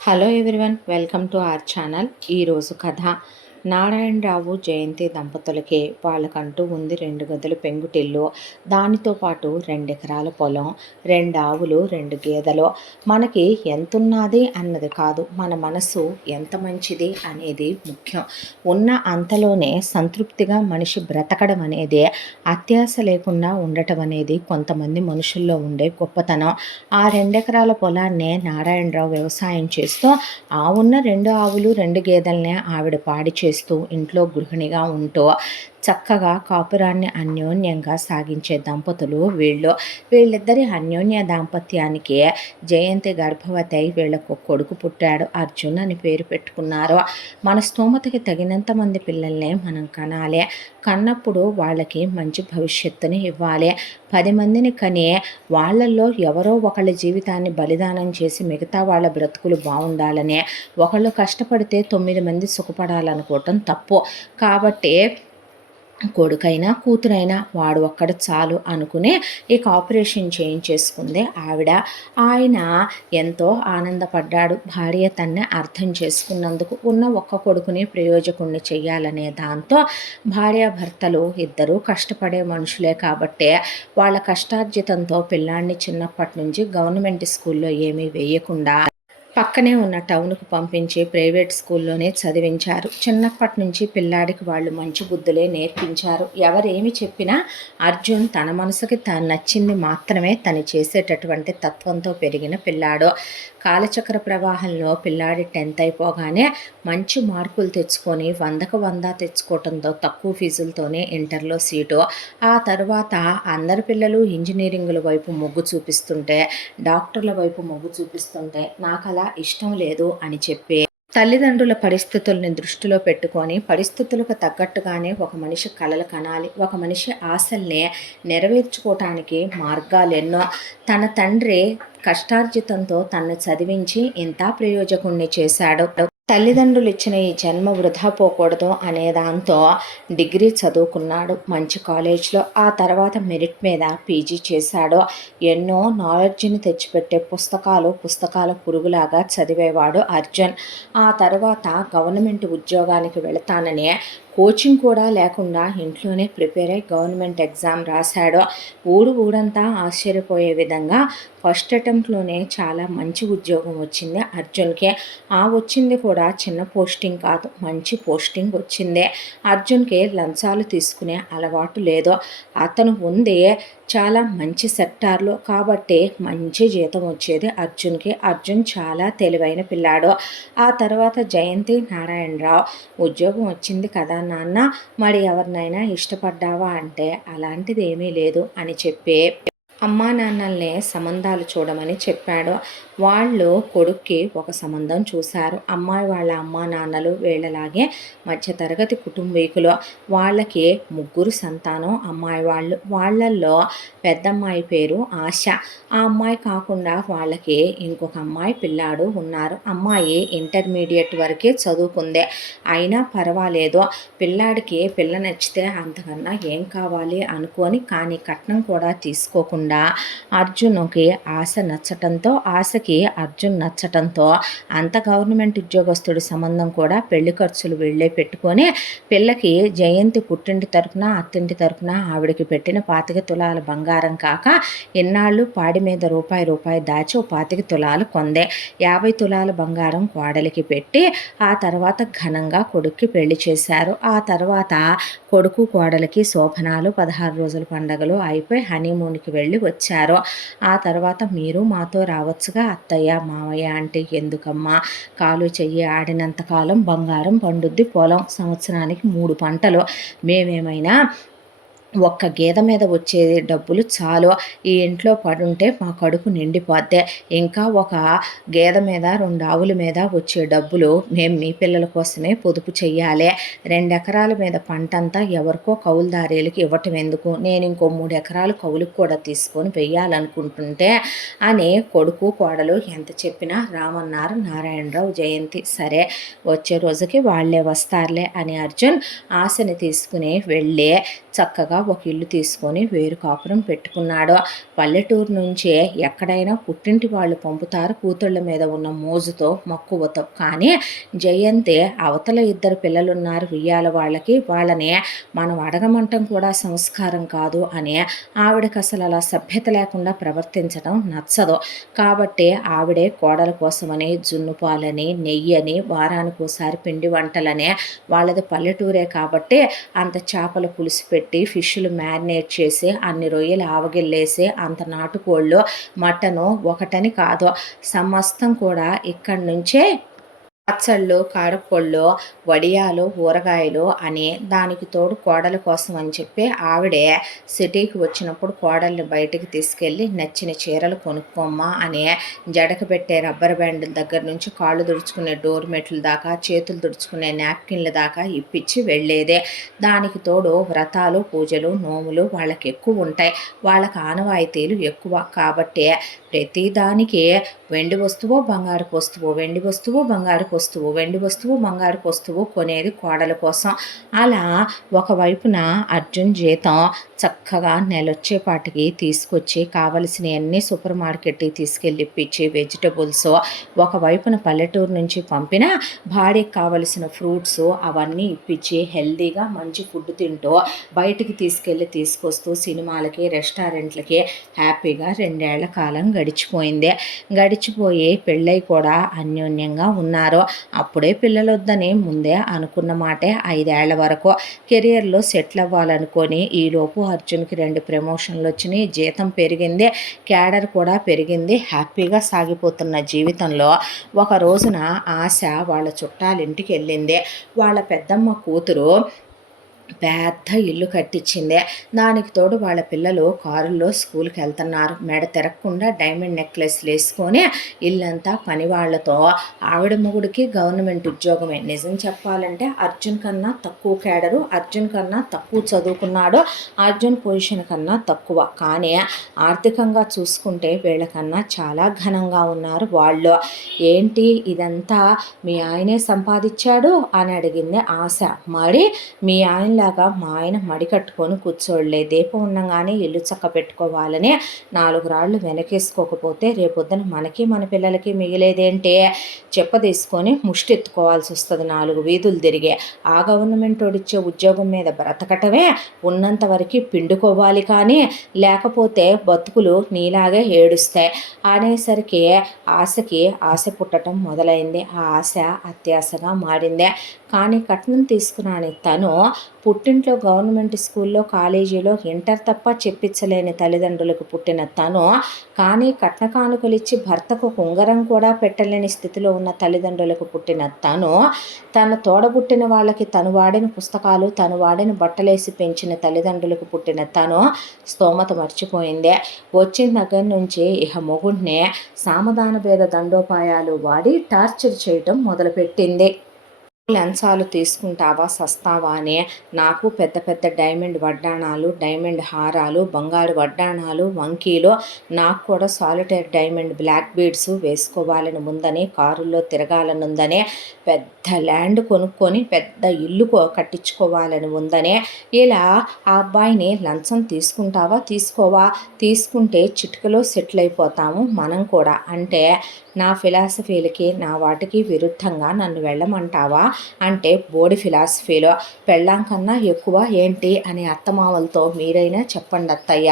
Hello everyone, welcome to our channel. ఈరోజు కథ నారాయణరావు జయంతి దంపతులకి వాళ్ళకంటూ ఉంది 2 గదుల పెంకుటిల్లు, దానితో పాటు 2 ఎకరాల పొలం, 2 ఆవులు, 2 గేదెలు. మనకి ఎంతున్నది అన్నది కాదు, మన మనసు ఎంత మంచిది అనేది ముఖ్యం. ఉన్న అంతలోనే సంతృప్తిగా మనిషి బ్రతకడం అనేది, అత్యాశ లేకుండా ఉండటం అనేది కొంతమంది మనుషుల్లో ఉండే గొప్పతనం. ఆ 2 ఎకరాల పొలాన్నే నారాయణరావు వ్యవసాయం చేస్తూ ఆ ఉన్న 2 ఆవులు, 2 గేదెల్ని ఆవిడ పాడి చేస్తూ ఇంట్లో గృహిణిగా ఉంటూ చక్కగా కాపురాన్ని అన్యోన్యంగా సాగించే దంపతులు వీళ్ళు. వీళ్ళిద్దరి అన్యోన్య దాంపత్యానికి జయంతి గర్భవతి అయి వీళ్ళకు కొడుకు పుట్టాడు. అర్జున్ అని పేరు పెట్టుకున్నారు. మన స్తోమతకి తగినంత మంది పిల్లల్ని మనం కనాలి. కన్నప్పుడు వాళ్ళకి మంచి భవిష్యత్తుని ఇవ్వాలి. 10 మందిని కని వాళ్ళల్లో ఎవరో ఒకళ్ళ జీవితాన్ని బలిదానం చేసి మిగతా వాళ్ళ బ్రతుకులు బాగుండాలని, ఒకళ్ళు కష్టపడితే 9 మంది సుఖపడాలనుకోవటం తప్పు. కాబట్టి కొడుకైనా కూతురైనా వాడు ఒక్కడ చాలు అనుకునే ఈ ఆపరేషన్ చేయించేసుకుంది ఆవిడ. ఆయన ఎంతో ఆనందపడ్డాడు. భార్య తన్నే అర్థం చేసుకున్నందుకు. ఉన్న ఒక్క కొడుకుని ప్రయోజకుణ్ణి చెయ్యాలనే దాంతో భార్యాభర్తలు ఇద్దరూ కష్టపడే మనుషులే కాబట్టి వాళ్ళ కష్టార్జితంతో పిల్లాడిని చిన్నప్పటి నుంచి గవర్నమెంట్ స్కూల్లో ఏమీ వేయకుండా పక్కనే ఉన్న టౌన్కు పంపించి ప్రైవేట్ స్కూల్లోనే చదివించారు. చిన్నప్పటి నుంచి పిల్లాడికి వాళ్ళు మంచి బుద్ధులే నేర్పించారు. ఎవరేమి చెప్పినా అర్జున్ తన మనసుకి తను నచ్చింది మాత్రమే తను చేసేటటువంటి తత్వంతో పెరిగిన పిల్లాడు. కాలచక్ర ప్రవాహంలో పిల్లాడి 10th అయిపోగానే మంచి మార్కులు తెచ్చుకొని 100కు 100 తెచ్చుకోవడంతో తక్కువ ఫీజులతోనే ఇంటర్లో సీటు. ఆ తర్వాత అందరి పిల్లలు ఇంజనీరింగుల వైపు మొగ్గు చూపిస్తుంటే, డాక్టర్ల వైపు మొగ్గు చూపిస్తుంటే నాకు అలా ఇష్టం లేదు అని చెప్పి తల్లిదండ్రుల పరిస్థితుల్ని దృష్టిలో పెట్టుకొని పరిస్థితులకు తగ్గట్టుగానే ఒక మనిషి కలలు కనాలి. ఒక మనిషి ఆశల్ని నెరవేర్చుకోవటానికి మార్గాలెన్నో. తన తండ్రి కష్టార్జితంతో తన్ను చదివించి ఇంత ప్రయోజకుణ్ణి చేశాడు. తల్లిదండ్రులు ఇచ్చిన ఈ జన్మ వృధా పోకూడదు అనే దాంతో డిగ్రీ చదువుకున్నాడు మంచి కాలేజ్లో. ఆ తర్వాత మెరిట్ మీద పీజీ చేశాడు. ఎన్నో నాలెడ్జ్ని తెచ్చిపెట్టే పుస్తకాల పురుగులాగా చదివేవాడు అర్జున్. ఆ తర్వాత గవర్నమెంట్ ఉద్యోగానికి వెళతానని కోచింగ్ కూడా లేకుండా ఇంట్లోనే ప్రిపేర్ అయ్యి గవర్నమెంట్ ఎగ్జామ్ రాశాడు. ఊరంతా ఆశ్చర్యపోయే విధంగా ఫస్ట్ అటెంప్ట్లోనే చాలా మంచి ఉద్యోగం వచ్చింది అర్జున్కి. ఆ వచ్చింది కూడా చిన్న పోస్టింగ్ కాదు, మంచి పోస్టింగ్ వచ్చింది. అర్జున్కి లంచాలు తీసుకునే అలవాటు లేదు. అతను ఉంది చాలా మంచి సెక్టార్లో కాబట్టి మంచి జీతం వచ్చేది అర్జున్కి. అర్జున్ చాలా తెలివైన పిల్లాడు. ఆ తర్వాత జయంతి నారాయణరావు ఉద్యోగం వచ్చింది కదా నాన్న, మరి ఎవరినైనా ఇష్టపడ్డావా అంటే అలాంటిది ఏమీ లేదు అని చెప్పి అమ్మా నాన్నల్ని సంబంధాలు చూడమని చెప్పాడు. వాళ్ళు కొడుక్కి ఒక సంబంధం చూశారు. అమ్మాయి వాళ్ళ అమ్మా నాన్నలు వీళ్ళలాగే మధ్యతరగతి కుటుంబీకులు. వాళ్ళకి 3 సంతానం అమ్మాయి వాళ్ళు. వాళ్ళల్లో పెద్దమ్మాయి పేరు ఆశ. ఆ అమ్మాయి కాకుండా వాళ్ళకి ఇంకొక అమ్మాయి పిల్లాడు ఉన్నారు. అమ్మాయి ఇంటర్మీడియట్ వరకే చదువుకుందే. అయినా పర్వాలేదు, పిల్లాడికి పిల్ల నచ్చితే అంతకన్నా ఏం కావాలి అనుకొని కానీ కట్నం కూడా తీసుకోకుండా అర్జున్కి ఆశ నచ్చటంతో, ఆశకి అర్జున్ నచ్చటంతో అంత గవర్నమెంట్ ఉద్యోగస్తుడి సంబంధం కూడా పెళ్లి ఖర్చులు వీళ్ళే పెట్టుకొని పిల్లకి జయంతి పుట్టింటి తరపున అత్తింటి తరపున ఆవిడకి పెట్టిన 25 తులాల బంగారం కాక ఎన్నాళ్ళు పాడి మీద రూపాయి దాచి 25 తులాలు కొందే. 50 తులాల బంగారం కోడలికి పెట్టి ఆ తర్వాత ఘనంగా కొడుక్కి పెళ్లి చేశారు. ఆ తర్వాత కొడుకు కోడలికి శోభనాలు 16 రోజుల పండగలు అయిపోయి హనీమూన్కి వెళ్ళి వచ్చారు. ఆ తర్వాత మీరు మాతో రావచ్చుగా అత్తయ్య మావయ్య అంటే, ఎందుకమ్మా, కాలు చెయ్యి ఆడినంతకాలం బంగారం పండుద్ది, పొలం సంవత్సరానికి 3 పంటలు, మేమేమైనా ఒక్క గేదె మీద వచ్చే డబ్బులు చాలు, ఈ ఇంట్లో పడుంటే మా కడుపు నిండిపోద్దే, ఇంకా ఒక గేదె మీద 2 ఆవుల మీద వచ్చే డబ్బులు మేము మీ పిల్లల కోసమే పొదుపు చెయ్యాలి. 2 ఎకరాల మీద పంటంతా ఎవరికో కౌలుదారీలకి ఇవ్వటం ఎందుకు, నేను ఇంకో 3 ఎకరాలు కౌలుకు కూడా తీసుకొని వెయ్యాలనుకుంటుంటే అని కొడుకు కోడలు ఎంత చెప్పినా రామన్నారు నారాయణరావు జయంతి. సరే వచ్చే రోజుకి వాళ్ళే వస్తారులే అని అర్జున్ ఆశని తీసుకుని వెళ్ళి చక్కగా ఒక ఇల్లు తీసుకొని వేరు కాపురం పెట్టుకున్నాడు. పల్లెటూరు నుంచే ఎక్కడైనా పుట్టింటి వాళ్ళు పంపుతారు కూతుళ్ళ మీద ఉన్న మోజుతో మక్కువతో. కానీ జయంతి అవతల ఇద్దరు పిల్లలున్నారు ఉయ్యాల వాళ్ళని మనం అడగమంటం కూడా సంస్కారం కాదు అని ఆవిడకి అసలు అలా సభ్యత లేకుండా ప్రవర్తించడం నచ్చదు. కాబట్టి ఆవిడే కోడల కోసమని జున్ను పాలని, నెయ్యని, వారానికి ఒకసారి పిండి వంటలని, వాళ్ళది పల్లెటూరే కాబట్టి అంత చేపల పులుసు పెట్టి ఫిష్లు మ్యారినేట్ చేసి అన్ని రొయ్యలు ఆవగిల్లేసి అంత నాటుకోళ్ళు మటను ఒకటని కాదు సమస్తం కూడా ఇక్కడి నుంచే పచ్చళ్ళు, కారప్పొళ్ళు, వడియాలు, ఊరగాయలు అని దానికి తోడు కోడల కోసం అని చెప్పి ఆవిడే సిటీకి వచ్చినప్పుడు కోడల్ని బయటికి తీసుకెళ్ళి నచ్చిన చీరలు కొనుక్కోమ్మా అని జడకు పెట్టే రబ్బర్ బ్యాండ్ల దగ్గర నుంచి కాళ్ళు తుడుచుకునే డోర్ మెట్ల దాకా చేతులు తుడుచుకునే నాప్కిన్ల దాకా ఇప్పించి వెళ్ళేదే. దానికి తోడు వ్రతాలు, పూజలు, నోములు వాళ్ళకి ఎక్కువ ఉంటాయి. వాళ్ళకి ఆనవాయితీలు ఎక్కువ కాబట్టి ప్రతిదానికి వెండి వస్తువు బంగారుపు వస్తువు, వెండి వస్తువు బంగారుపు వస్తువు, వెండి వస్తువు బంగారుపు వస్తువు కొనేది కోడల కోసం. అలా ఒకవైపున అర్జున్ జీతం చక్కగా నెలొచ్చేపాటికి తీసుకొచ్చి కావలసినవన్నీ సూపర్ మార్కెట్కి తీసుకెళ్ళి ఇప్పించి వెజిటబుల్స్ ఒకవైపున పల్లెటూరు నుంచి పంపిన భార్యకి కావలసిన ఫ్రూట్స్ అవన్నీ ఇప్పించి హెల్దీగా మంచి ఫుడ్ తింటూ బయటికి తీసుకొస్తూ సినిమాలకి, రెస్టారెంట్లకి హ్యాపీగా 2 ఏళ్ల కాలం గడిచిపోయి పెళ్ళై కూడా అన్యోన్యంగా ఉన్నారు. అప్పుడే పిల్లలు వద్దని ముందే అనుకున్న మాటే 5 ఏళ్ల వరకు కెరియర్లో సెటిల్ అవ్వాలనుకొని ఈలోపు అర్జున్కి 2 ప్రమోషన్లు వచ్చినాయి, జీతం పెరిగింది, క్యాడర్ కూడా పెరిగింది. హ్యాపీగా సాగిపోతున్న జీవితంలో ఒక రోజున ఆశ వాళ్ళ చుట్టాలింటికి వెళ్ళింది. వాళ్ళ పెద్దమ్మ కూతురు పెద్ద ఇల్లు కట్టించింది. దానికి తోడు వాళ్ళ పిల్లలు కారుల్లో స్కూల్కి వెళ్తున్నారు. మెడ తిరగకుండా డైమండ్ నెక్లెస్లు వేసుకొని ఇల్లంతా పని వాళ్ళతో. ఆవిడ మొగుడికి గవర్నమెంట్ ఉద్యోగమే. నిజం చెప్పాలంటే అర్జున్ కన్నా తక్కువ క్యాడరు, అర్జున్ కన్నా తక్కువ చదువుకున్నాడు, అర్జున్ పొజిషన్ కన్నా తక్కువ. కానీ ఆర్థికంగా చూసుకుంటే వీళ్ళకన్నా చాలా ఘనంగా ఉన్నారు వాళ్ళు. ఏంటి ఇదంతా మీ ఆయనే సంపాదించాడు అని అడిగింది ఆశ. మరి మీ ఆయన లాగా మా ఆయన మడి కట్టుకొని కూర్చోళ్లే, దీపం ఉండగానే ఇల్లు చక్క పెట్టుకోవాలని 4 రాళ్ళు వెనకేసుకోకపోతే రేపొద్దున మనకి మన పిల్లలకి మిగిలేదేంటే చెప్పదీసుకొని ముష్టి ఎత్తుకోవాల్సి వస్తుంది 4 వీధులు తిరిగి. ఆ గవర్నమెంట్ వాడిచ్చే ఉద్యోగం మీద బ్రతకటమే ఉన్నంత వరకు పిండుకోవాలి, కానీ లేకపోతే బతుకులు నీలాగే ఏడుస్తాయి అనేసరికి ఆశకి ఆశ పుట్టడం మొదలైంది. ఆ ఆశ అత్యాశగా మారింది. కానీ కట్నం తీసుకురాని తను పుట్టింట్లో గవర్నమెంట్ స్కూల్లో, కాలేజీలో ఇంటర్ తప్ప చెప్పించలేని తల్లిదండ్రులకు పుట్టిన తను, కానీ కట్న కానుకలిచ్చి భర్తకు ఉంగరం కూడా పెట్టలేని స్థితిలో ఉన్న తల్లిదండ్రులకు పుట్టిన తను, తన తోడబుట్టిన వాళ్ళకి తను వాడిన పుస్తకాలు, తను వాడిన బట్టలేసి పెంచిన తల్లిదండ్రులకు పుట్టిన తను స్తోమత మర్చిపోయింది. వచ్చిన దగ్గర నుంచి ఇహ మొగుడినే సామధాన భేద దండోపాయాలు వాడి టార్చర్ చేయటం మొదలుపెట్టింది. లంచాలు తీసుకుంటావా సస్తావా అని నాకు పెద్ద పెద్ద డైమండ్ వడ్డాణాలు, డైమండ్ హారాలు, బంగారు వడ్డాణాలు, వంకీలు, నాకు కూడా సాలిటైర్ డైమండ్ బ్లాక్ బీడ్స్ వేసుకోవాలని ఉందని, కారుల్లో తిరగాలనుందని, పెద్ద ల్యాండ్ కొనుక్కొని పెద్ద ఇల్లు కట్టించుకోవాలని ఉందని, ఇలా ఆ అబ్బాయిని లంచం తీసుకుంటావా తీసుకోవా, తీసుకుంటే చిటికలో సెటిల్ అయిపోతాము మనం కూడా అంటే నా ఫిలాసఫీలకి నా వాటికి విరుద్ధంగా నన్ను వెళ్ళమంటావా అంటే బోడి ఫిలాసఫీలో పెళ్ళాం కన్నా ఎక్కువ ఏంటి అని అత్తమామలతో మీరైనా చెప్పండి అత్తయ్య.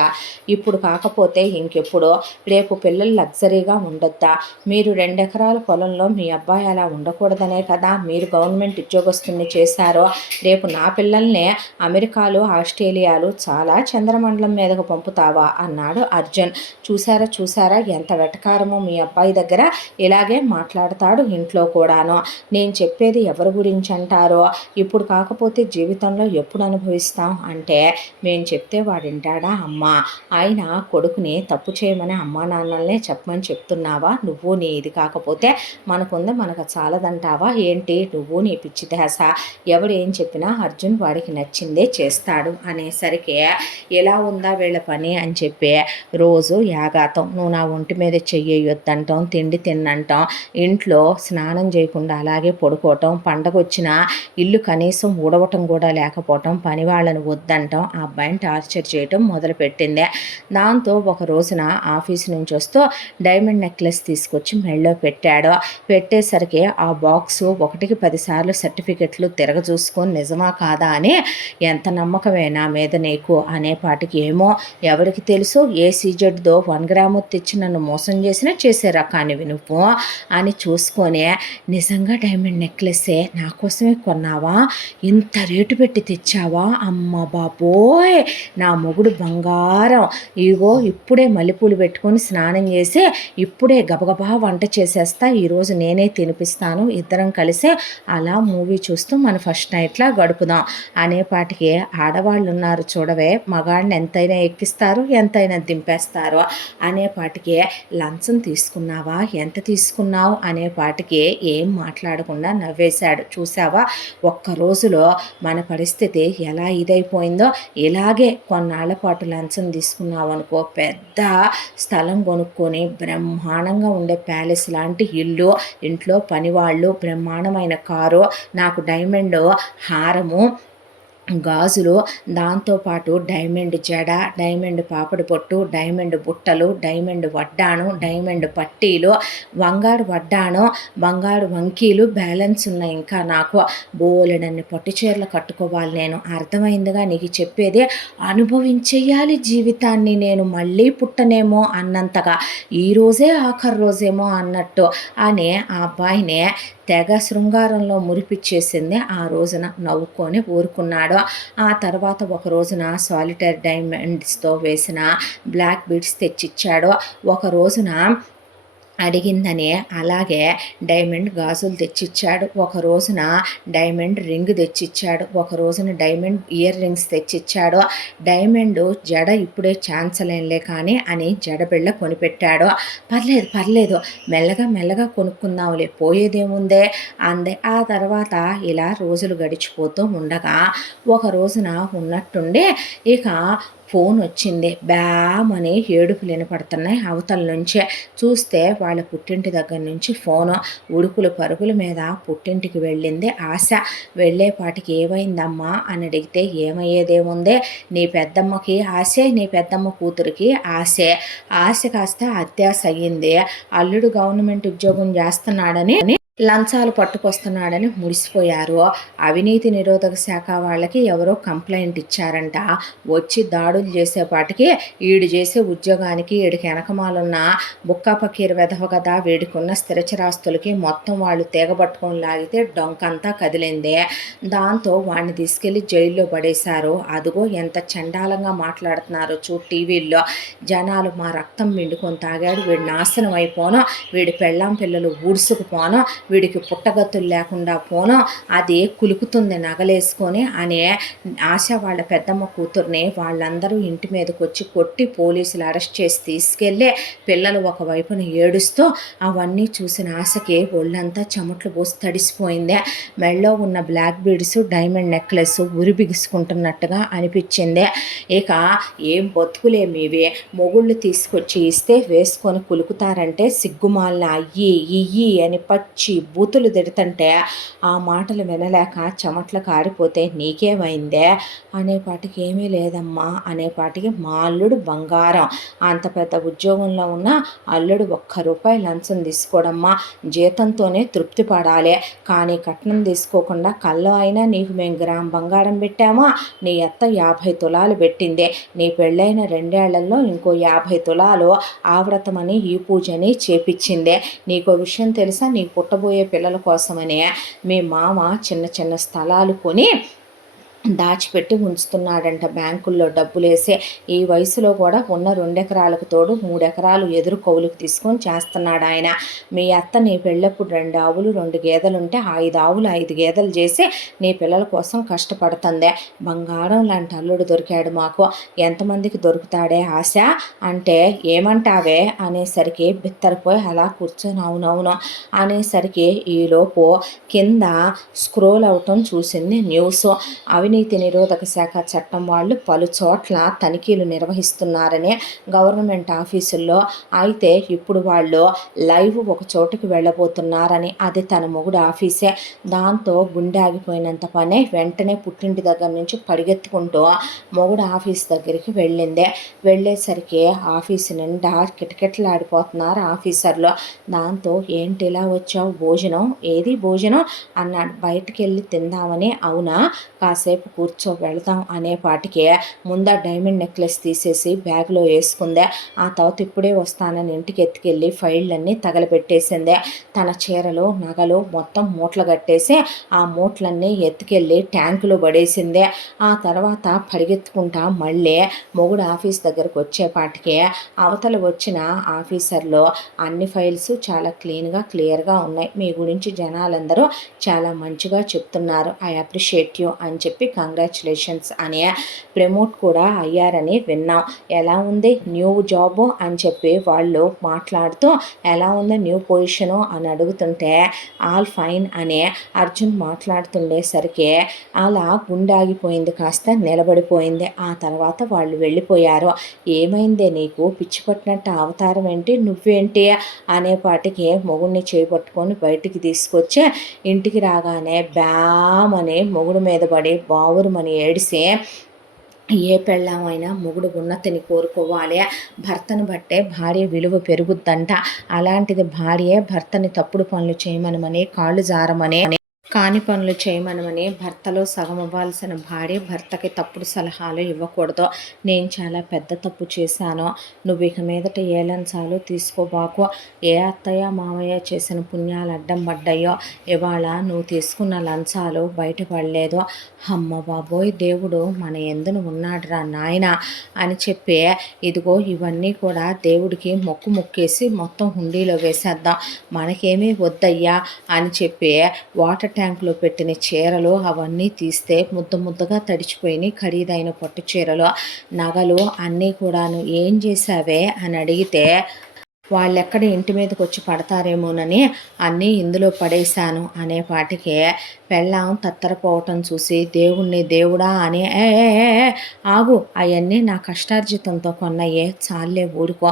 ఇప్పుడు కాకపోతే ఇంకెప్పుడు, రేపు పిల్లలు లగ్జరీగా ఉండొద్దా? మీరు 2 ఎకరాల పొలంలో మీ అబ్బాయి అలా ఉండకూడదనే కదా మీరు గవర్నమెంట్ ఉద్యోగస్తుని చేశారో. రేపు నా పిల్లల్ని అమెరికాలు, ఆస్ట్రేలియాలు చాలా చంద్రమండలం మీదకు పంపుతావా అన్నాడు అర్జున్. చూసారా ఎంత వెటకారమో మీ అబ్బాయి దగ్గర, ఇలాగే మాట్లాడతాడు ఇంట్లో కూడాను. నేను చెప్పేది ఎవరి గురించి అంటారో, ఇప్పుడు కాకపోతే జీవితంలో ఎప్పుడు అనుభవిస్తాం అంటే మేము చెప్తే వాడింటాడా అమ్మా? ఆయన కొడుకుని తప్పు చేయమని అమ్మా నాన్నల్నే చెప్పమని చెప్తున్నావా నువ్వు? నీ ఇది కాకపోతే మనకుంది మనకు చాలదంటావా ఏంటి? నువ్వు నీ పిచ్చి ధ్యాస. ఎవడు ఏం చెప్పినా అర్జున్ వాడికి నచ్చిందే చేస్తాడు అనేసరికి ఎలా ఉందా వీళ్ళ పని అని చెప్పి రోజు యాగాతం. నువ్వు నా ఒంటి మీద చెయ్యొద్దంటాం, తిండి తిన్నంటాం, ఇంట్లో స్నానం చేయకుండా అలాగే పడుకోవటం, పండగ వచ్చినా ఇల్లు కనీసం ఊడవటం కూడా లేకపోవటం, పని వాళ్ళని వద్దంటాం, ఆ అబ్బాయిని టార్చర్ చేయటం మొదలుపెట్టింది. దాంతో ఒక రోజున ఆఫీస్ నుంచి వస్తూ డైమండ్ నెక్లెస్ తీసుకొచ్చి మెడలో పెట్టాడు. పెట్టేసరికి ఆ బాక్సు 1కి 10 సార్లు సర్టిఫికెట్లు తిరగచూసుకొని నిజమా కాదా అని, ఎంత నమ్మకమే నా మీద నీకు అనేపాటికి, ఏమో ఎవరికి తెలుసు, ఏ సీజెడ్దో 1 గ్రాము తెచ్చి నన్ను మోసం చేసే రకానివి నువ్వు అని చూసుకొని, నిజంగా డైమండ్ నెక్లెస్సే నా కోసమే కొన్నావా, ఇంత రేటు పెట్టి తెచ్చావా, అమ్మ బాబోయ్ నా మొగుడు బంగారం, ఇగో ఇప్పుడే మల్లెపూలు పెట్టుకొని స్నానం చేసి ఇప్పుడే గబగబా వంట చేసేస్తా, ఈరోజు నేనే తినిపిస్తాను, ఇద్దరం కలిసి అలా మూవీ చూస్తూ మన ఫస్ట్ నైట్లా గడుపుదాం అనేపాటికి, ఆడవాళ్ళు ఉన్నారు చూడవే, మగాడిని ఎంతైనా ఎక్కిస్తారు, ఎంతైనా దింపేస్తారు అనేపాటికి, లంచం తీసుకున్నావా, ఎంత తీసుకున్నావు అనేపాటికి ఏం మాట్లాడకుండా నవ్వేశాడు. చూసావా ఒక్క రోజులో మన పరిస్థితి ఎలా ఇదైపోయిందో, ఇలాగే కొన్నాళ్ల పాటు లంచం తీసుకున్నావు అనుకో, పెద్ద స్థలం కొనుక్కొని బ్రహ్మాండంగా ఉండే ప్యాలెస్ లాంటి ఇల్లు, ఇంట్లో పనివాళ్ళు, బ్రహ్మాండమైన కారు, నాకు డైమండ్ హారము, గాజులు, దాంతోపాటు డైమండ్ జడ, డైమండ్ పాపడి పొట్టు, డైమండ్ బుట్టలు, డైమండ్ వడ్డాను, డైమండ్ పట్టీలు, బంగారు వడ్డాను, బంగారు వంకీలు బ్యాలెన్స్ ఉన్నాయి. ఇంకా నాకు బోలెడన్ని పట్టు చీరలు కట్టుకోవాలి నేను. అర్థమైందిగా నీకు చెప్పేది, అనుభవించేయాలి జీవితాన్ని, నేను మళ్ళీ పుట్టనేమో అన్నంతగా, ఈరోజే ఆఖరి రోజేమో అన్నట్టు అని ఆ అబ్బాయిని తెగ శృంగారంలో మురిపిచ్చేసింది. ఆ రోజున నవ్వుకొని ఊరుకున్నాడు. ఆ తర్వాత ఒక రోజున సాలిటైర్ డైమండ్స్తో వేసిన బ్లాక్ బీడ్స్ తెచ్చిచ్చాడు. ఒక రోజున అడిగిందని అలాగే డైమండ్ గాజులు తెచ్చిచ్చాడు. ఒక రోజున డైమండ్ రింగ్ తెచ్చిచ్చాడు. ఒక రోజున డైమండ్ ఇయర్ రింగ్స్ తెచ్చిచ్చాడు. డైమండ్ జడ ఇప్పుడే ఛాన్సలేంలే కానీ అని జడబిళ్ళ కొనిపెట్టాడు. పర్లేదు మెల్లగా మెల్లగా కొనుక్కుందాంలే, పోయేదేముందే అందే. ఆ తర్వాత ఇలా రోజులు గడిచిపోతూ ఉండగా ఒక రోజున ఉన్నట్టుండి ఇక ఫోన్ వచ్చింది. బ్యామని ఏడుపులు వినపడుతున్నాయి అవతల నుంచే. చూస్తే వాళ్ళ పుట్టింటి దగ్గర నుంచి ఫోను. ఉడుకులు పరుగుల మీద పుట్టింటికి వెళ్ళింది ఆశ. వెళ్ళేపాటికి ఏమైందమ్మా అని అడిగితే, ఏమయ్యేదేముందే, నీ పెద్దమ్మకి ఆశే, నీ పెద్దమ్మ కూతురికి ఆశే. ఆశ కాస్త అత్యాశ అయ్యింది. అల్లుడు గవర్నమెంట్ ఉద్యోగం చేస్తున్నాడని లంచాలు పట్టుకొస్తున్నాడని ముడిసిపోయారు. అవినీతి నిరోధక శాఖ వాళ్ళకి ఎవరో కంప్లైంట్ ఇచ్చారంట. వచ్చి దాడులు చేసేపాటికి ఈడు చేసే ఉద్యోగానికి ఈడికి వెనకమాలున్న బుక్కా పకీర్ వెధవ కదా, వీడికున్న స్థిరచరాస్తులకి మొత్తం వాళ్ళు తీగబట్టుకొని లాగితే డొంకంతా కదిలిందే. దాంతో వాడిని తీసుకెళ్లి జైల్లో పడేశారు. అదిగో ఎంత చండాలంగా మాట్లాడుతున్నారు చూ టీవీల్లో జనాలు. మా రక్తం పిండుకొని తాగాడు, వీడు నాశనం అయిపోను, వీడి పెళ్ళాం పిల్లలు ఊడ్సుకుపోను, వీడికి పుట్టగతులు లేకుండా పోను, అది కులుకుతుంది నగలేసుకొని అనే ఆశ వాళ్ళ పెద్దమ్మ కూతుర్ని వాళ్ళందరూ ఇంటి మీదకి వచ్చి కొట్టి పోలీసులు అరెస్ట్ చేసి తీసుకెళ్ళి, పిల్లలు ఒకవైపున ఏడుస్తూ అవన్నీ చూసిన ఆశకి ఒళ్ళంతా చెమట్లు పోసి తడిసిపోయింది. మెళ్ళో ఉన్న బ్లాక్ బీడ్స్, డైమండ్ నెక్లెస్ ఉరి బిగుసుకుంటున్నట్టుగా అనిపించింది. ఇక ఏం బతుకులేమివి, మొగుళ్ళు తీసుకొచ్చి ఇస్తే వేసుకొని కులుకుతారంటే సిగ్గుమాలిన అయ్యి ఇయ్యి అని పచ్చి బూతులు తిడుతుంటే ఆ మాటలు వినలేక చెమట్లు కారిపోతే, నీకేమైందే అనేపాటికి ఏమీ లేదమ్మా అనేపాటికి, మా అల్లుడు బంగారం, అంత పెద్ద ఉద్యోగంలో ఉన్న అల్లుడు ₹1 లంచం తీసుకోవడమ్మా, జీతంతోనే తృప్తి పడాలి, కానీ కట్నం తీసుకోకుండా కల్లో అయినా నీకు మేము గ్రామ్ బంగారం పెట్టామా, నీ అత్త 50 తులాలు పెట్టిందే, నీ పెళ్ళైన 2 ఏళ్లలో ఇంకో 50 తులాలు ఆవ్రతమని ఈ పూజని చేపించిందే. నీకో విషయం తెలుసా, నీకు పుట్టబోయే పిల్లల కోసమనే మీ మామ చిన్న చిన్న స్థలాలు కొని దాచిపెట్టి ఉంచుతున్నాడంట బ్యాంకుల్లో డబ్బులేసే. ఈ వయసులో కూడా ఉన్న 2 ఎకరాలకు తోడు 3 ఎకరాలు ఎదురు కౌలుకు తీసుకొని చేస్తున్నాడు ఆయన. మీ అత్త నీ పెళ్ళప్పుడు 2 ఆవులు 2 గేదెలుంటే 5 ఆవులు 5 గేదెలు చేసి నీ పిల్లల కోసం కష్టపడుతుందే. బంగారం లాంటి అల్లుడు దొరికాడు మాకు, ఎంతమందికి దొరుకుతాడే ఆశ అంటే ఏమంటావే అనేసరికి బిత్తరపోయి అలా కూర్చొని అవునవును అనేసరికి ఈలోపు కింద స్క్రోల్ అవటం చూసింది న్యూస్. అవి అవినీతి నిరోధక శాఖ చట్టం వాళ్ళు పలు చోట్ల తనిఖీలు నిర్వహిస్తున్నారని గవర్నమెంట్ ఆఫీసుల్లో. అయితే ఇప్పుడు వాళ్ళు లైవ్ ఒక చోటుకి వెళ్ళబోతున్నారని, అది తన మొగుడు ఆఫీసే. దాంతో గుండె ఆగిపోయినంత పనే వెంటనే పుట్టింటి దగ్గర నుంచి పరిగెత్తుకుంటూ మొగుడు ఆఫీస్ దగ్గరికి వెళ్ళింది. వెళ్ళేసరికి ఆఫీసు నిండా కిటకిటలాడిపోతున్నారు ఆఫీసర్లు. దాంతో ఏంటి ఇలా వచ్చావు, భోజనం ఏది భోజనం అన్నాడు. బయటికి వెళ్ళి తిందామని. అవునా, కాసేపు కూర్చో వెళదాం అనేపాటికి ముందు డైమండ్ నెక్లెస్ తీసేసి బ్యాగ్లో వేసుకుందే. ఆ తర్వాత ఇప్పుడే వస్తానని ఇంటికి ఎత్తుకెళ్ళి ఫైళ్ళన్నీ తగలబెట్టేసిందే. తన చీరలు నగలు మొత్తం మూటలు కట్టేసి ఆ మూటలన్నీ ఎత్తుకెళ్ళి ట్యాంకులో పడేసిందే. ఆ తర్వాత పరిగెత్తుకుంటా మళ్ళీ మొగుడు ఆఫీస్ దగ్గరకు వచ్చేపాటికి అవతల వచ్చిన ఆఫీసర్లు అన్ని ఫైల్స్ చాలా క్లియర్గా ఉన్నాయి, మీ గురించి జనాలందరూ చాలా మంచిగా చెప్తున్నారు, ఐ అప్రిషియేట్ యూ అని చెప్పి కంగ్రాచులేషన్స్ అని ప్రమోట్ కూడా అయ్యారని విన్నాం, ఎలా ఉంది న్యూ జాబు అని చెప్పి వాళ్ళు మాట్లాడుతూ ఎలా ఉంది న్యూ పొజిషను అని అడుగుతుంటే ఆల్ ఫైన్ అని అర్జున్ మాట్లాడుతుండేసరికి అలా గుండాగిపోయింది, కాస్త నిలబడిపోయింది. ఆ తర్వాత వాళ్ళు వెళ్ళిపోయారు. ఏమైందే నీకు, పిచ్చి పట్టినట్టు అవతారం ఏంటి, నువ్వేంటి అనేపాటికి మొగుడిని చేపట్టుకొని బయటికి తీసుకొచ్చి ఇంటికి రాగానే బ్యామని మొగుడు మీద పడి బావురుమని ఏడిసి, ఏ పెళ్ళామైనా మొగుడు ఉన్నతిని కోరుకోవాలి, భర్తను బట్టే భార్య విలువ పెరుగుద్దంట, అలాంటిది భార్యే భర్తని తప్పుడు పనులు చేయమనమని కాళ్ళు జారమని కాని పనులు చేయమనమని భర్తలో సగం అవ్వాల్సిన భార్య భర్తకి తప్పుడు సలహాలు ఇవ్వకూడదు, నేను చాలా పెద్ద తప్పు చేశాను, నువ్వు ఇక మీదట ఏ లంచాలు తీసుకోబాకు, ఏ అత్తయ్య మామయ్య చేసిన పుణ్యాలు అడ్డం పడ్డాయో ఇవాళ నువ్వు తీసుకున్న లంచాలు బయటపడలేదు, అమ్మ బాబోయ్ దేవుడు మన ఎందును ఉన్నాడురా నాయన అని చెప్పి, ఇదిగో ఇవన్నీ కూడా దేవుడికి మొక్కేసి మొత్తం హుండీలో వేసేద్దాం, మనకేమీ వద్దయ్యా అని చెప్పి వాటర్ ట్యాంకులో పెట్టిన చీరలు అవన్నీ తీస్తే ముద్దగా తడిచిపోయినాయి, ఖరీదైన పట్టు చీరలు నగలు అన్నీ కూడాను. ఏం చేశావే అని అడిగితే వాళ్ళెక్కడ ఇంటి మీదకి వచ్చి పడతారేమోనని అన్నీ ఇందులో పడేశాను అనేపాటికి పెళ్ళాం తత్తరపోవటం చూసి దేవుణ్ణి దేవుడా అని ఆగు, అవన్నీ నా కష్టార్జితంతో కొన్నయ్యే, చాలే ఊరుకో,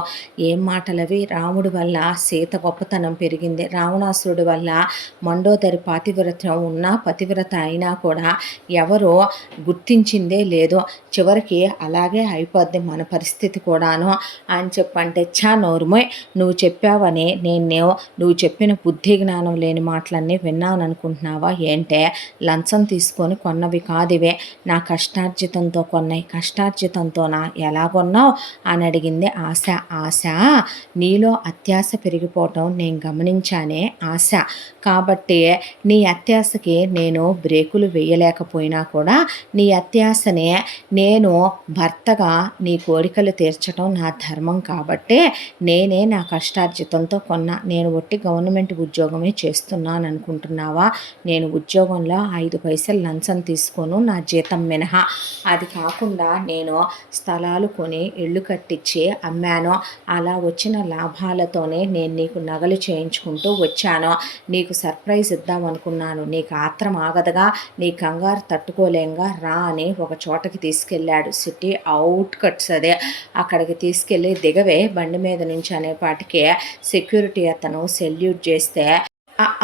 ఏం మాటలవి, రాముడి వల్ల సీత గొప్పతనం పెరిగింది, రావణాసురుడి వల్ల మండోదరి పాతివ్రత్యం ఉన్నా పతివ్రత అయినా కూడా ఎవరో గుర్తించిందే లేదో, చివరికి అలాగే అయిపోద్ది మన పరిస్థితి కూడాను అని చెప్పంటే, చా నోరుమోయ్, నువ్వు చెప్పావని నువ్వు చెప్పిన బుద్ధి జ్ఞానం లేని మాటలన్నీ విన్నాను అనుకుంటున్నావా ఏంటే, లంచం తీసుకొని కొన్నవి కాదివే, నా కష్టార్జితంతో కొన్నాయి, కష్టార్జితంతోనా ఎలా కొన్నావు అని అడిగింది ఆశ. ఆశ, నీలో అత్యాశ పెరిగిపోవటం నేను గమనించానే ఆశ, కాబట్టి నీ అత్యాశకి నేను బ్రేకులు వేయలేకపోయినా కూడా నీ అత్యాశనే నేను భర్తగా నీ కోరికలు తీర్చడం నా ధర్మం, కాబట్టి నేనే నా కష్టార్జితంతో కొన్నా, నేను ఒట్టి గవర్నమెంట్ ఉద్యోగమే చేస్తున్నాను అనుకుంటున్నావా, నేను ఉద్యోగంలో 5 పైసలు లంచం తీసుకోను నా జీతం మినహా, అది కాకుండా నేను స్థలాలు కొని ఇళ్ళు కట్టించి అమ్మాను, అలా వచ్చిన లాభాలతోనే నేను నీకు నగలు చేయించుకుంటూ వచ్చాను, నీకు సర్ప్రైజ్ ఇద్దామనుకున్నాను, నీకు ఆత్రం ఆగదుగా, నీ కంగారు తట్టుకోలేంగా రా అని ఒక చోటకి తీసుకెళ్ళాడు, సిటీ అవుట్ కట్స్ అదే, అక్కడికి తీసుకెళ్ళి దిగవే బండి మీద నుంచి అనేపాటికి సెక్యూరిటీ అతను సెల్యూట్ చేస్తే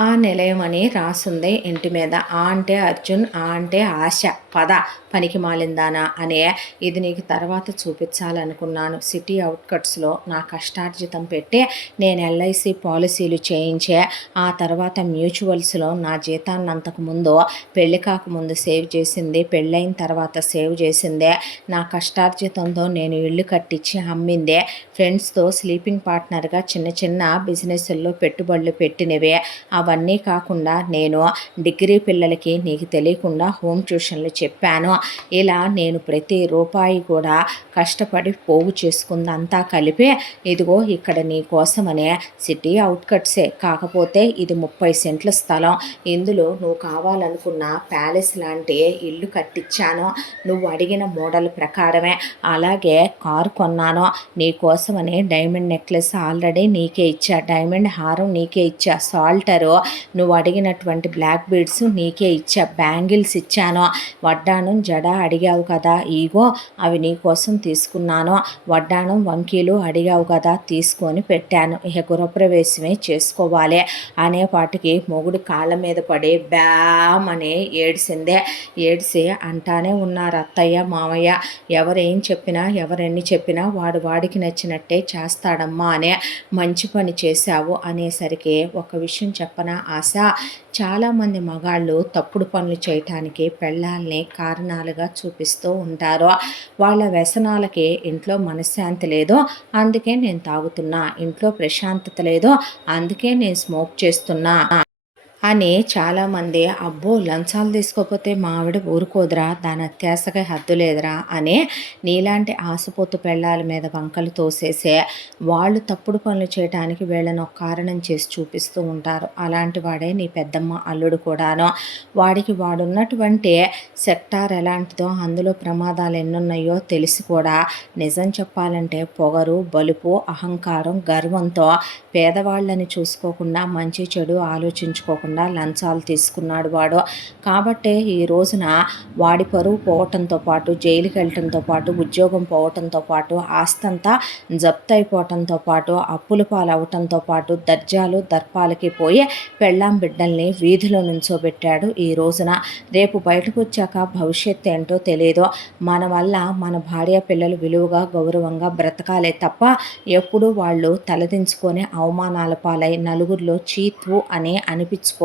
ఆ నిలయం అని రాసుంది ఇంటి మీద. ఆ అంటే అర్జున్, ఆ అంటే ఆశ, పద పనికి మాలిందానా అనే, ఇది నీకు తర్వాత చూపించాలనుకున్నాను, సిటీ అవుట్కట్స్లో నా కష్టార్జితం పెట్టి నేను ఎల్ఐసి పాలసీలు చేయించే, ఆ తర్వాత మ్యూచువల్స్లో నా జీతాన్ని అంతకుముందు పెళ్ళి కాకముందు సేవ్ చేసింది, పెళ్ళైన తర్వాత సేవ్ చేసిందే, నా కష్టార్జితంతో నేను ఇల్లు కట్టించి అమ్మిందే, ఫ్రెండ్స్తో స్లీపింగ్ పార్ట్నర్గా చిన్న బిజినెస్ల్లో పెట్టుబడులు పెట్టినవే, అవన్నీ కాకుండా నేను డిగ్రీ పిల్లలకి నీకు తెలియకుండా హోమ్ ట్యూషన్లు చెప్పాను, ఇలా నేను ప్రతి రూపాయి కూడా కష్టపడి పోగు చేసుకుందంతా కలిపి ఇదిగో ఇక్కడ నీ కోసమనే సిటీ అవుట్కట్సే, కాకపోతే ఇది 30 సెంట్ల స్థలం, ఇందులో నువ్వు కావాలనుకున్న ప్యాలెస్ లాంటి ఇల్లు కట్టించాను, నువ్వు అడిగిన మోడల్ ప్రకారమే, అలాగే కారు కొన్నాను నీ కోసమని, డైమండ్ నెక్లెస్ ఆల్రెడీ నీకే ఇచ్చా, డైమండ్ హారం నీకే ఇచ్చా, సాల్టరు నువ్వు అడిగినటువంటి బ్లాక్ బీడ్స్ నీకే ఇచ్చా, బ్యాంగిల్స్ ఇచ్చాను, వడ్డానం జడ అడిగావు కదా ఈగో అవి నీ కోసం తీసుకున్నాను, వడ్డానం వంకీలు అడిగావు కదా తీసుకొని పెట్టాను, ఇక గృహప్రవేశమే చేసుకోవాలి అనేపాటికి మొగుడు కాళ్ళ మీద పడి బ్యామ్ అని ఏడిసిందే. ఏడిసి అంటానే ఉన్నారు అత్తయ్య మామయ్య, ఎవరేం చెప్పినా ఎవరెన్ని చెప్పినా వాడికి నచ్చినట్టే చేస్తాడమ్మా అనే, మంచి పని చేశావు అనేసరికి ఒక విషయం చెప్పనా ఆశ, చాలామంది మగాళ్ళు తప్పుడు పనులు చేయటానికి పెళ్ళాలని కారణాలుగా చూపిస్తూ ఉంటారు. వాళ్ళ వ్యసనాలకి ఇంట్లో మనశ్శాంతి లేదో అందుకే నేను తాగుతున్నా, ఇంట్లో ప్రశాంతత లేదో అందుకే నేను స్మోక్ చేస్తున్నా అని చాలామంది, అబ్బో లంచాలు తీసుకోకపోతే మా ఆవిడ ఊరుకోదురా, దాని అత్యాశగా హద్దు లేదురా అని నీలాంటి ఆశపోతు పెళ్ళాల మీద వంకలు తోసేసే వాళ్ళు తప్పుడు పనులు చేయడానికి వీళ్ళని ఒక కారణం చేసి చూపిస్తూ ఉంటారు. అలాంటి వాడే నీ పెద్దమ్మ అల్లుడు కూడాను. వాడికి వాడున్నటువంటి సెక్టార్ ఎలాంటిదో, అందులో ప్రమాదాలు ఎన్నున్నాయో తెలిసి కూడా నిజం చెప్పాలంటే పొగరు, బలుపు, అహంకారం, గర్వంతో పేదవాళ్ళని చూసుకోకుండా మంచి చెడు ఆలోచించుకోకుండా లంచాలు తీసుకున్నాడు వాడు. కాబట్టే ఈ రోజున వాడి పరువు పోవటంతో పాటు, జైలుకి వెళ్ళటంతో పాటు, ఉద్యోగం పోవటంతో పాటు, ఆస్తంతా జప్తు అయిపోవటంతో పాటు, అప్పుల పాలవటంతో పాటు, దర్జాలు దర్పాలకి పోయి పెళ్ళాం బిడ్డల్ని వీధిలో నుంచోబెట్టాడు ఈ రోజున. రేపు బయటకు వచ్చాక భవిష్యత్తు ఏంటో తెలియదు. మన వల్ల మన భార్య పిల్లలు విలువగా గౌరవంగా బ్రతకాలే తప్ప ఎప్పుడు వాళ్ళు తలదించుకొని అవమానాల పాలై నలుగురిలో చీత్వు అని అనిపించుకోకూడదు.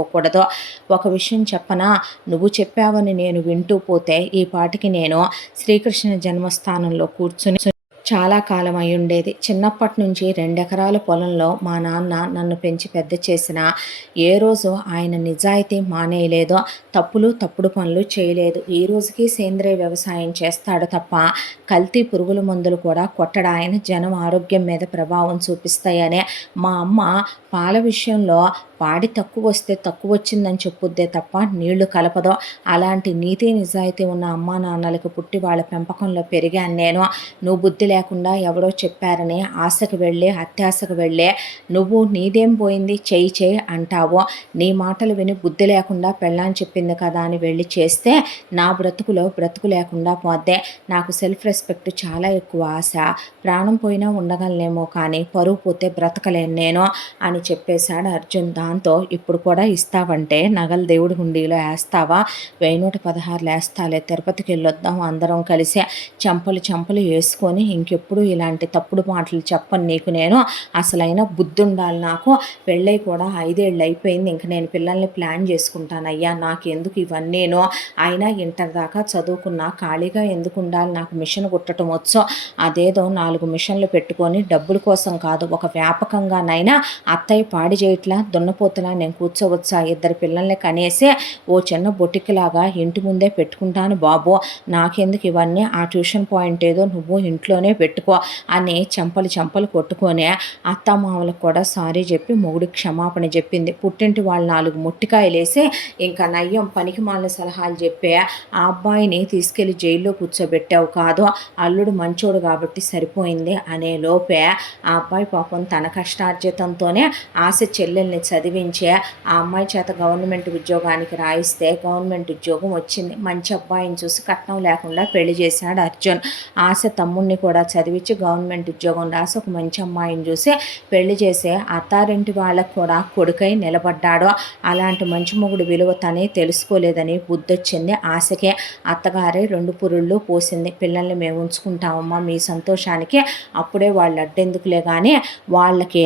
ఒక విషయం చెప్పనా, నువ్వు చెప్పావని నేను వింటూ పోతే ఈ పాటికి నేను శ్రీకృష్ణ జన్మస్థానంలో కూర్చుని చాలా కాలం అయి ఉండేది. చిన్నప్పటి నుంచి 2 ఎకరాల పొలంలో మా నాన్న నన్ను పెంచి పెద్ద చేసిన ఏ రోజు ఆయన నిజాయితీ మానేయలేదో, తప్పుడు పనులు చేయలేదు. ఈ రోజుకి సేంద్రియ వ్యవసాయం చేస్తాడు తప్ప కల్తీ పురుగుల మందులు కూడా కొట్టడా ఆయన, జనం ఆరోగ్యం మీద ప్రభావం చూపిస్తాయనే. మా అమ్మ పాల విషయంలో పాడి తక్కువ వస్తే తక్కువ వచ్చిందని చెప్పుద్దే తప్ప నీళ్లు కలపదో. అలాంటి నీతి నిజాయితీ ఉన్న అమ్మా నాన్నలకు పుట్టి వాళ్ళ పెంపకంలో పెరిగాను నేను. నువ్వు బుద్ధి లేకుండా ఎవరో చెప్పారని ఆశకు వెళ్ళి అత్యాశకు వెళ్ళే నువ్వు నీదేం పోయింది చేయి అంటావో, నీ మాటలు విని బుద్ధి లేకుండా పెళ్ళాని చెప్పింది కదా అని వెళ్ళి చేస్తే నా బ్రతుకులో బ్రతుకు లేకుండా పోద్దే. నాకు సెల్ఫ్ రెస్పెక్ట్ చాలా ఎక్కువ ఆశ, ప్రాణం పోయినా ఉండగలనేమో కానీ పరువు పోతే బ్రతకలేను నేను అని చెప్పేశాడు అర్జున్. దాంతో ఇప్పుడు కూడా ఇస్తావంటే నగలు దేవుడి హుండీలో వేస్తావా, 1116 వేస్తాలే, తిరుపతికి వెళ్ళొద్దాం అందరం కలిసి, చంపలు వేసుకొని ఇంకెప్పుడు ఇలాంటి తప్పుడు మాటలు చెప్పను నీకు నేను, అసలైన బుద్ధి ఉండాలి నాకు, పెళ్ళై కూడా 5 ఏళ్ళు అయిపోయింది, ఇంక నేను పిల్లల్ని ప్లాన్ చేసుకుంటానయ్యా, నాకెందుకు ఇవన్నీనో, అయినా ఇంటర్ దాకా చదువుకున్నా ఖాళీగా ఎందుకు ఉండాలి, నాకు మిషన్ కుట్టడం వచ్చో, అదేదో 4 మిషన్లు పెట్టుకొని డబ్బుల కోసం కాదు ఒక వ్యాపకంగానైనా అత్తయ్య పాడి చేయట్లా దున్నపోతులా నేను కూర్చోవచ్చా, 2 పిల్లల్ని కనేసి ఓ చిన్న బొటిక్లాగా ఇంటి ముందే పెట్టుకుంటాను బాబు, నాకెందుకు ఇవన్నీ, ఆ ట్యూషన్ పాయింట్ ఏదో నువ్వు ఇంట్లోనే పెట్టుకో అని చెంపలు కొట్టుకొని అత్తమామలకు కూడా సారీ చెప్పి మొగుడికి క్షమాపణ చెప్పింది. పుట్టింటి వాళ్ళు 4 ముట్టికాయలేసి ఇంకా నయ్యం పనికి మాలిన సలహాలు చెప్పి ఆ అబ్బాయిని తీసుకెళ్లి జైల్లో కూర్చోబెట్టావు కాదు, అల్లుడు మంచోడు కాబట్టి సరిపోయింది అనే లోపే ఆ అబ్బాయి పాపం తన కష్టార్జితంతోనే ఆశ చెల్లెల్ని చదివించే ఆ అమ్మాయి చేత గవర్నమెంట్ ఉద్యోగానికి రాయిస్తే గవర్నమెంట్ ఉద్యోగం వచ్చింది. మంచి అబ్బాయిని చూసి కట్నం లేకుండా పెళ్లి చేశాడు అర్జున్. ఆశ తమ్ముడిని కూడా చదివించి గవర్నమెంట్ ఉద్యోగం రాసి ఒక మంచి అమ్మాయిని చూసి పెళ్లి చేసే అత్తారింటి వాళ్ళకు కూడా కొడుకై నిలబడ్డాడు. అలాంటి మంచి మొగుడు విలువ తనే తెలుసుకోలేదని బుద్ధొచ్చింది ఆశకే. అత్తగారే 2 పురుళ్ళు పోసింది, పిల్లల్ని మేము ఉంచుకుంటామమ్మా మీ సంతోషానికి, అప్పుడే వాళ్ళు అడ్డెందుకులే కానీ వాళ్ళకి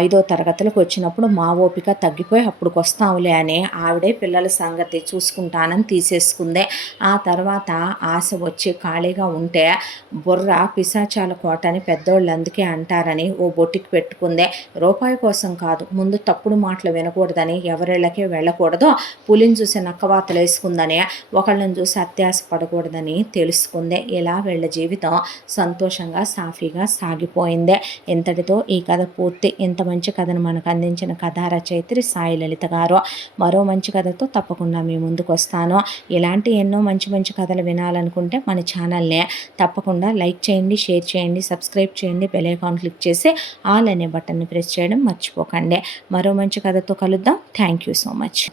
5వ తరగతులకు వచ్చినప్పుడు మా ఓపిక తగ్గిపోయి అప్పుడుకి వస్తాంలే అని ఆవిడే పిల్లల సంగతి చూసుకుంటానని తీసేసుకుంది. ఆ తర్వాత ఆశ వచ్చి ఖాళీగా ఉంటే బుర్ర పిశాచాల కోట అని పెద్దోళ్ళు అందుకే అంటారని ఓ బొటికి పెట్టుకుందే. రూపాయి కోసం కాదు, ముందు తప్పుడు మాటలు వినకూడదని, ఎవరిళ్ళకి వెళ్ళకూడదు, పులిని చూసి నక్కవాతలు వేసుకుందని, ఒకళ్ళని చూసి అత్యాశ పడకూడదని తెలుసుకుందే. ఇలా వీళ్ళ జీవితం సంతోషంగా సాఫీగా సాగిపోయిందే. ఇంతటితో ఈ కథ పూర్తి. ఇంత మంచి కథను మనకు అందించిన కథా రచయిత్రి సాయి లలిత గారు. మరో మంచి కథతో తప్పకుండా మీ ముందుకు వస్తాను. ఇలాంటి ఎన్నో మంచి మంచి కథలు వినాలనుకుంటే మన ఛానల్ని తప్పకుండా లైక్ చేయండి, షేర్ చేయండి, సబ్స్క్రైబ్ చేయండి, బెల్ ఐకాన్ క్లిక్ చేసి ఆల్ అనే బటన్ని ప్రెస్ చేయడం మర్చిపోకండి. మరో మంచి కథతో కలుద్దాం. Thank you so much.